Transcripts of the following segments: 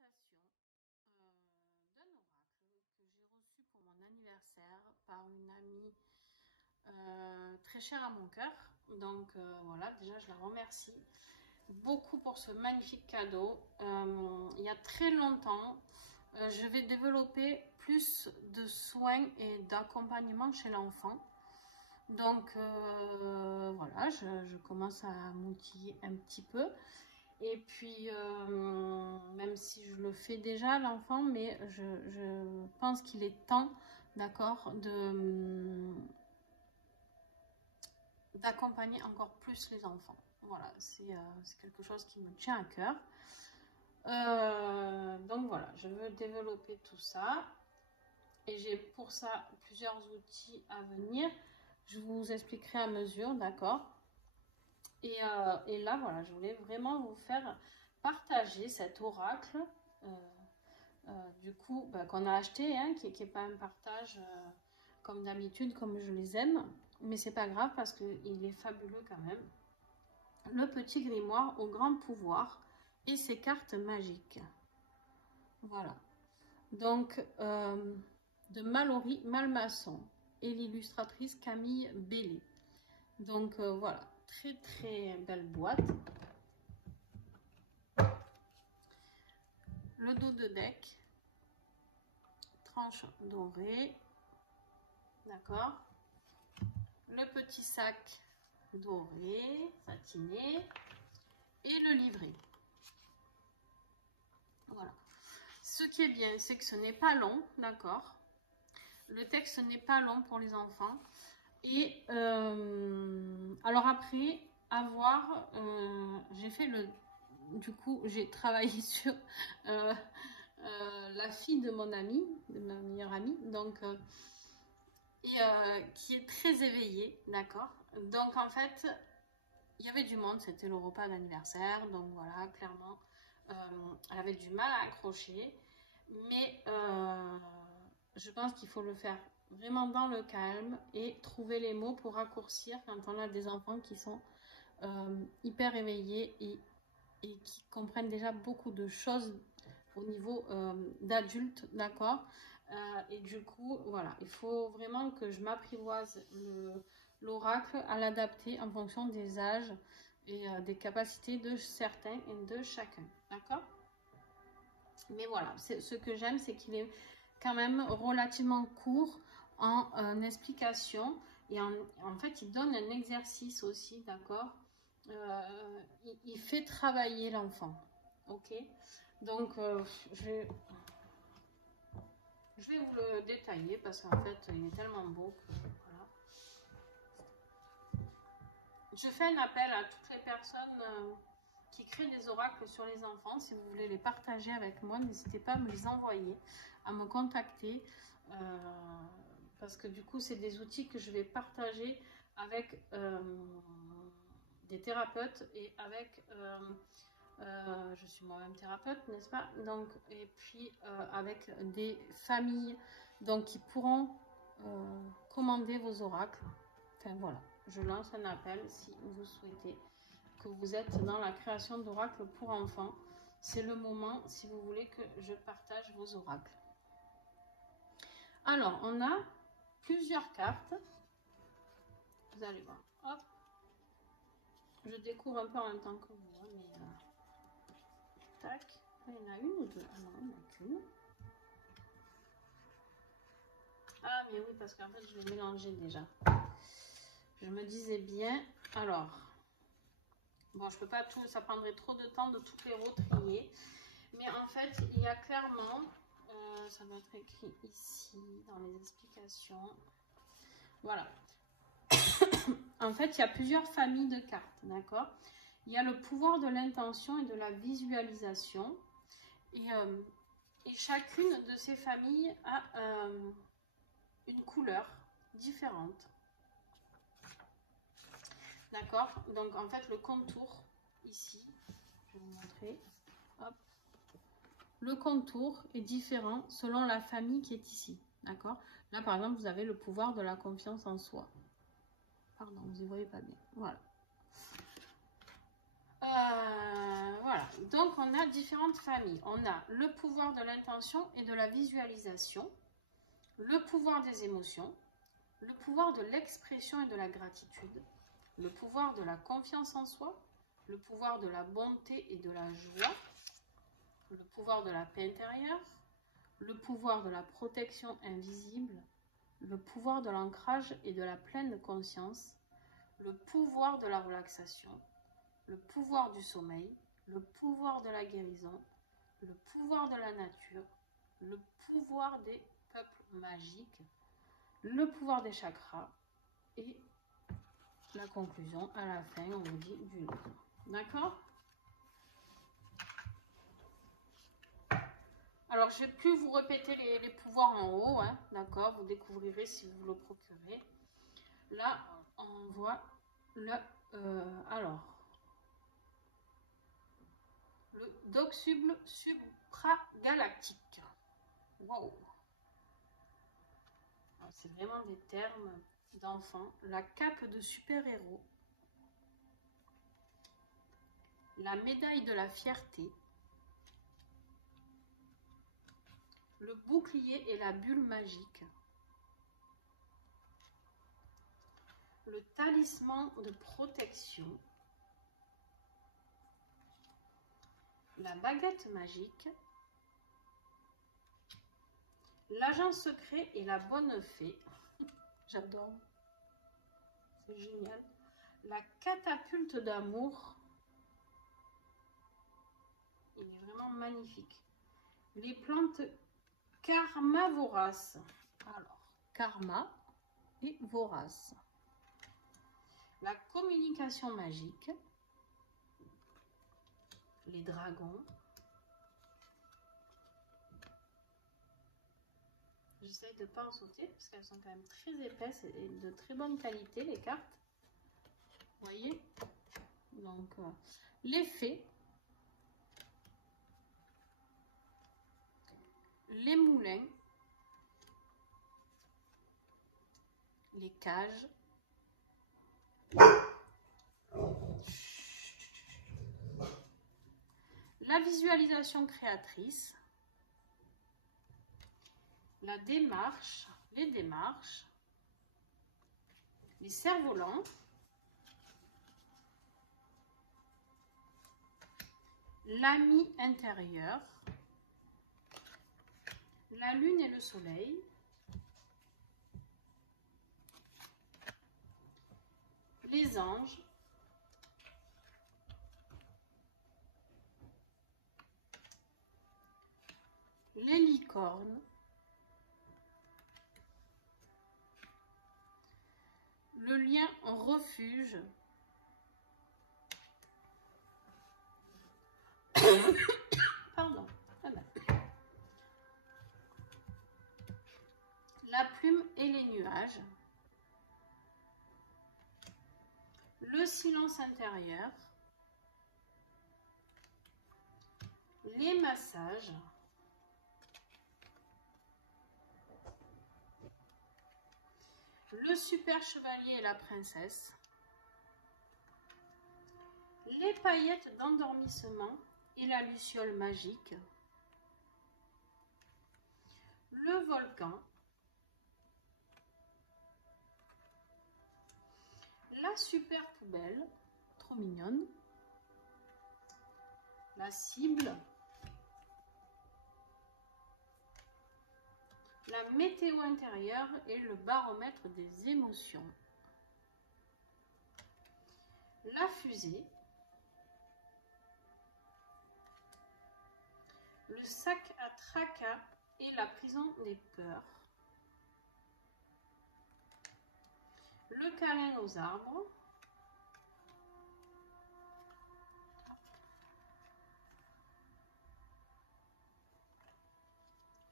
consultation d'un oracle que j'ai reçu pour mon anniversaire par une amie très chère à mon cœur. Donc voilà, déjà je la remercie beaucoup pour ce magnifique cadeau. Il y a très longtemps, je vais développer plus de soins et d'accompagnement chez l'enfant. Donc voilà, je commence à m'outiller un petit peu. Et puis, même si je le fais déjà l'enfant, mais je pense qu'il est temps, d'accord, d'accompagner encore plus les enfants. Voilà, c'est quelque chose qui me tient à cœur. Donc voilà, je veux développer tout ça. Et j'ai pour ça plusieurs outils à venir. Je vous expliquerai à mesure, d'accord? Et là, voilà, je voulais vraiment vous faire partager cet oracle, du coup, qu'on a acheté, hein, qui n'est pas un partage comme d'habitude, comme je les aime. Mais c'est pas grave parce qu'il est fabuleux quand même. Le petit grimoire au grand pouvoir et ses cartes magiques. Voilà. Donc, de Mallory Malmasson et l'illustratrice Camille Bellé. Donc, voilà. Très très belle boîte. Le dos de deck. Tranche dorée. D'accord. Le petit sac doré, satiné. Et le livret. Voilà. Ce qui est bien, c'est que ce n'est pas long, d'accord. Le texte n'est pas long pour les enfants. Et alors après, à voir, j'ai fait le... Du coup, j'ai travaillé sur la fille de mon amie, de ma meilleure amie, donc... qui est très éveillée, d'accord. Donc en fait, il y avait du monde, c'était le repas d'anniversaire, donc voilà, clairement, elle avait du mal à accrocher, mais je pense qu'il faut le faire vraiment dans le calme et trouver les mots pour raccourcir quand on a des enfants qui sont hyper éveillés et qui comprennent déjà beaucoup de choses au niveau d'adulte, d'accord. Et du coup, voilà, il faut vraiment que je m'apprivoise l'oracle à l'adapter en fonction des âges et des capacités de certains et de chacun, d'accord. Mais voilà, ce que j'aime, c'est qu'il est quand même relativement court en explication et en fait, il donne un exercice aussi, d'accord. Il fait travailler l'enfant, ok. Donc, je vais vous le détailler parce qu'en fait, il est tellement beau que voilà. Je fais un appel à toutes les personnes qui créent des oracles sur les enfants. Si vous voulez les partager avec moi, n'hésitez pas à me les envoyer, à me contacter. Parce que du coup, c'est des outils que je vais partager avec des thérapeutes et avec... je suis moi-même thérapeute, n'est-ce pas? Donc, et puis avec des familles donc, qui pourront commander vos oracles. Enfin voilà, je lance un appel si vous souhaitez, que vous êtes dans la création d'oracles pour enfants. C'est le moment si vous voulez que je partage vos oracles. Alors, on a plusieurs cartes. Vous allez voir. Hop. Je découvre un peu en même temps que vous, hein, mais... tac. Il y en a une ou deux? Ah non, il n'y en a qu'une. Ah, mais oui, parce qu'en fait, je vais mélanger déjà. Je me disais bien... Alors... Bon, je peux pas tout... Ça prendrait trop de temps de toutes les retrier. Mais en fait, il y a clairement... ça doit être écrit ici, dans les explications. Voilà. En fait, il y a plusieurs familles de cartes, d'accord? Il y a le pouvoir de l'intention et de la visualisation. Et chacune de ces familles a une couleur différente. D'accord? Donc, en fait, le contour, ici, je vais vous montrer. Hop. Le contour est différent selon la famille qui est ici. D'accord? Là, par exemple, vous avez le pouvoir de la confiance en soi. Pardon, vous ne voyez pas bien. Voilà. Voilà. donc on a différentes familles. On a le pouvoir de l'intention et de la visualisation, le pouvoir des émotions, le pouvoir de l'expression et de la gratitude, le pouvoir de la confiance en soi, le pouvoir de la bonté et de la joie, le pouvoir de la paix intérieure, le pouvoir de la protection invisible, le pouvoir de l'ancrage et de la pleine conscience, le pouvoir de la relaxation, le pouvoir du sommeil, le pouvoir de la guérison, le pouvoir de la nature, le pouvoir des peuples magiques, le pouvoir des chakras et la conclusion à la fin, on vous dit du livre. D'accord? Alors, je ne vais plus vous répéter les pouvoirs en haut, hein, d'accord? Vous découvrirez si vous le procurez. Là, on voit le doxuble supragalactique. Wow! C'est vraiment des termes d'enfants. La cape de super-héros. La médaille de la fierté. Le bouclier et la bulle magique. Le talisman de protection. La baguette magique. L'agent secret et la bonne fée. J'adore. C'est génial. La catapulte d'amour. Il est vraiment magnifique. Les plantes karma vorace. Alors, karma et vorace. La communication magique. Les dragons. J'essaye de ne pas en sauter parce qu'elles sont quand même très épaisses et de très bonne qualité, les cartes. Vous voyez? Donc, les fées. Les moulins. Les cages. La visualisation créatrice. La démarche, les démarches, les cerfs-volants, l'ami intérieur, la lune et le soleil, les anges, les licornes, le lien en refuge, pardon, la plume et les nuages, le silence intérieur, les massages, le super chevalier et la princesse, les paillettes d'endormissement et la luciole magique, le volcan, la super poubelle, trop mignonne, la cible, la météo intérieure et le baromètre des émotions, la fusée, le sac à tracas et la prison des peurs, le câlin aux arbres,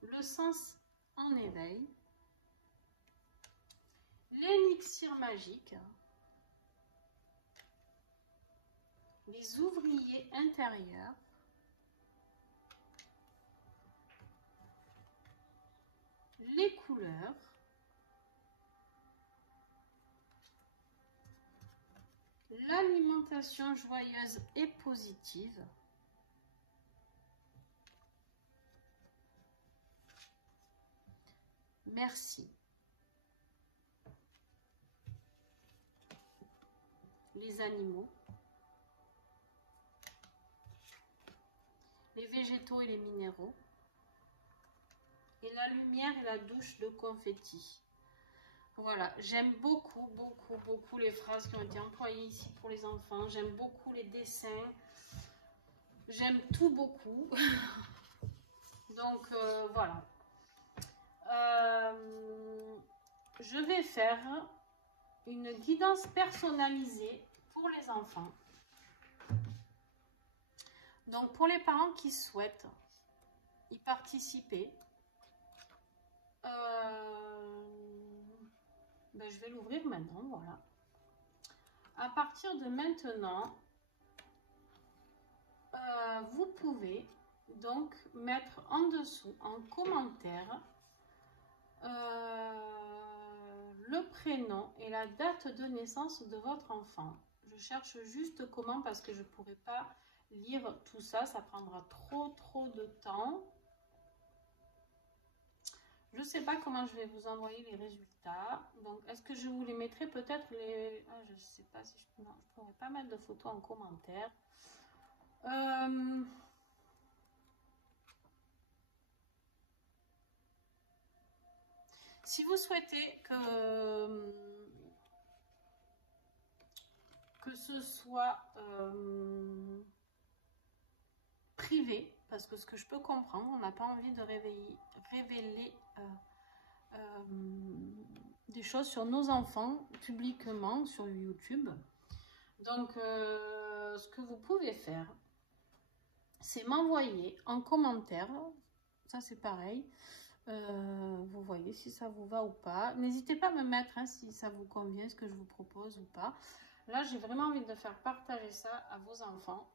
le sens en éveil, l'élixir magique, les ouvriers intérieurs, les couleurs, l'alimentation joyeuse et positive, merci. Les animaux, les végétaux et les minéraux, et la lumière et la douche de confetti. Voilà, j'aime beaucoup, beaucoup, beaucoup les phrases qui ont été employées ici pour les enfants. J'aime beaucoup les dessins. J'aime tout beaucoup. Donc, voilà. Je vais faire une guidance personnalisée pour les enfants. Donc, pour les parents qui souhaitent y participer, ben, je vais l'ouvrir maintenant, voilà. À partir de maintenant, vous pouvez donc mettre en dessous, en commentaire, le prénom et la date de naissance de votre enfant. Je cherche juste comment, parce que je ne pourrai pas lire tout ça, ça prendra trop de temps. Je ne sais pas comment je vais vous envoyer les résultats. Donc, est-ce que je vous les mettrai peut-être les... Ah, je ne sais pas si je... Non, je ne pourrais pas mettre de photos en commentaire. Si vous souhaitez que ce soit privé, parce que ce que je peux comprendre, on n'a pas envie de révéler des choses sur nos enfants publiquement sur YouTube. Donc, ce que vous pouvez faire, c'est m'envoyer en commentaire, ça c'est pareil, vous voyez si ça vous va ou pas. N'hésitez pas à me mettre hein, si ça vous convient, ce que je vous propose ou pas. Là, j'ai vraiment envie de faire partager ça à vos enfants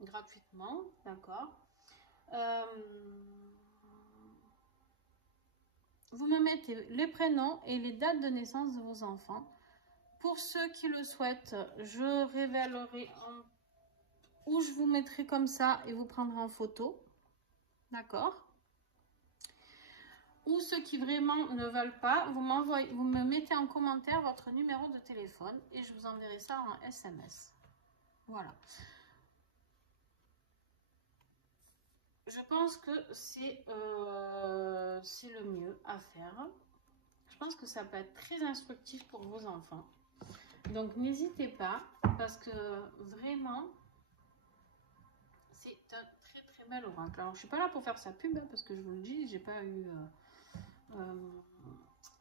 gratuitement, d'accord. Vous me mettez les prénoms et les dates de naissance de vos enfants. Pour ceux qui le souhaitent, je révélerai ou je vous mettrai comme ça et vous prendrez en photo, d'accord. Ou ceux qui vraiment ne veulent pas, vous me mettez en commentaire votre numéro de téléphone et je vous enverrai ça en SMS. Voilà. Je pense que c'est le mieux à faire. Je pense que ça peut être très instructif pour vos enfants. Donc n'hésitez pas, parce que vraiment, c'est un très bel oracle. Alors je suis pas là pour faire sa pub, hein, parce que je vous le dis, j'ai pas eu...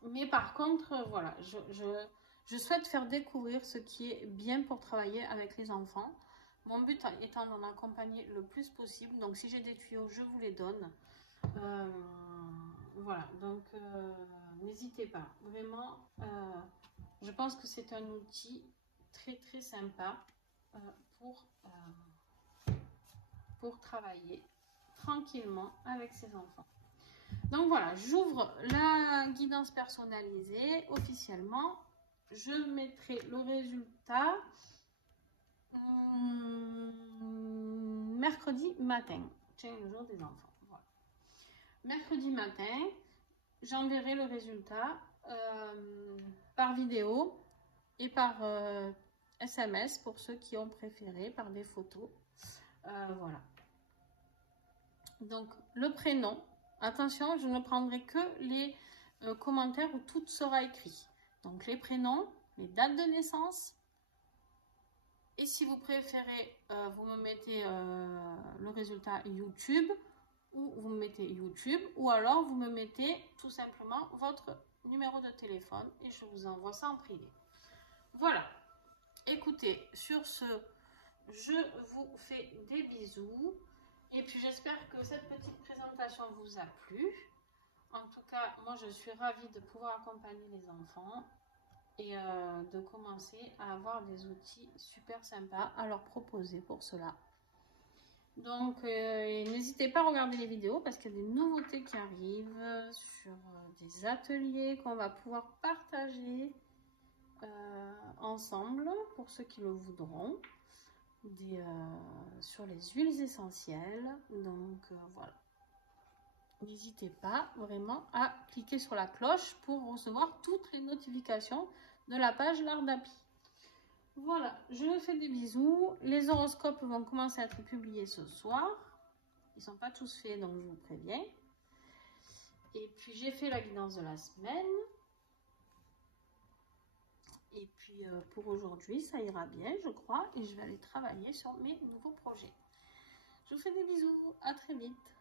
mais par contre, voilà, je souhaite faire découvrir ce qui est bien pour travailler avec les enfants. Mon but étant d'en accompagner le plus possible. Donc si j'ai des tuyaux, je vous les donne. Voilà, donc n'hésitez pas. Vraiment, je pense que c'est un outil très sympa pour travailler tranquillement avec ses enfants. Donc voilà, j'ouvre la guidance personnalisée officiellement. Je mettrai le résultat mercredi matin. Tiens, le jour des enfants. Voilà. Mercredi matin, j'enverrai le résultat par vidéo et par SMS pour ceux qui ont préféré, par des photos. Voilà. Donc, le prénom. Attention, je ne prendrai que les commentaires où tout sera écrit. Donc, les prénoms, les dates de naissance. Et si vous préférez, vous me mettez le résultat YouTube. Ou vous me mettez YouTube. Ou alors, vous me mettez tout simplement votre numéro de téléphone. Et je vous envoie ça en privé. Voilà. Écoutez, sur ce, je vous fais des bisous. Et puis j'espère que cette petite présentation vous a plu. En tout cas, moi je suis ravie de pouvoir accompagner les enfants et de commencer à avoir des outils super sympas à leur proposer pour cela. Donc n'hésitez pas à regarder les vidéos parce qu'il y a des nouveautés qui arrivent sur des ateliers qu'on va pouvoir partager ensemble pour ceux qui le voudront. Sur les huiles essentielles, donc voilà, n'hésitez pas vraiment à cliquer sur la cloche pour recevoir toutes les notifications de la page L'Art d'Happy. Voilà, je vous fais des bisous. Les horoscopes vont commencer à être publiés ce soir. Ils ne sont pas tous faits, donc je vous préviens. Et puis j'ai fait la guidance de la semaine. Et puis pour aujourd'hui, ça ira bien, je crois. Et je vais aller travailler sur mes nouveaux projets. Je vous fais des bisous. À très vite.